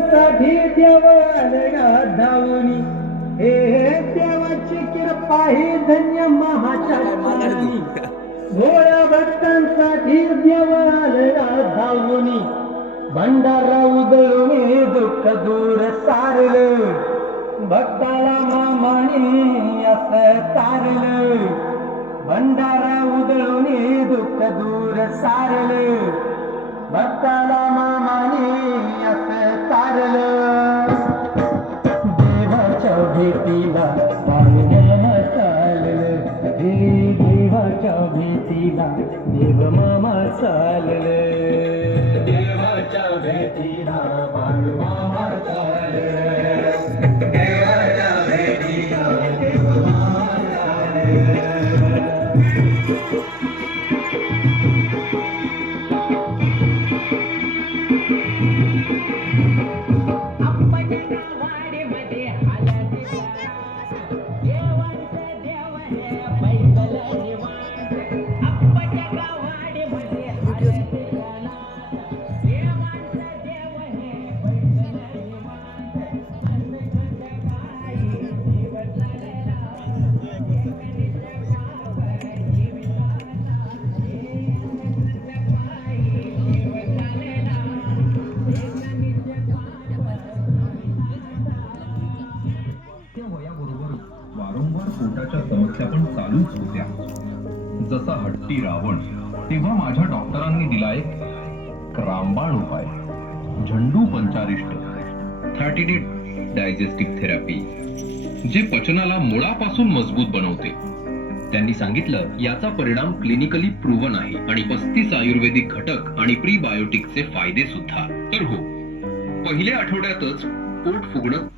साठी देव आलगा धावूनी, हे देवाची कृपा ही धन्य महाचारी. भोळ्या भक्तांसाठी देव आलगा धावूनी, भंडारा उधळून दुःख दूर सारलं, भक्ताला मामाने असं तारलं. भंडारा उधळून दुःख दूर सारलं, भक्ताला मामाने असं तारलं. देवाच्या भेटीला मामा चाललं, हे देवाच्या भेटीला देव मामा चाललं. देवाच्या भेटीला मामा चाललं, देवाच्या भेटीला देव मामा चाललं. वारंवार पोटाच्या समस्या पण चालूच होत्या. जसा हट्टी रावण, तेव्हा माझ्या डॉक्टरांनी दिला एक रामबाण उपाय, झंडू पंचारिष्ट 30 डे डायजेस्टिव्ह थेरपी, जे पचनाला मुळापासून मजबूत बनवते. त्यांनी सांगितलं याचा परिणाम क्लिनिकली प्रूव्हन आहे आणि 35 आयुर्वेदिक घटक आणि प्रीबायोटिकचे फायदे सुद्धा. तर हो, पहिल्या आठवड्यातच पोट फुगणं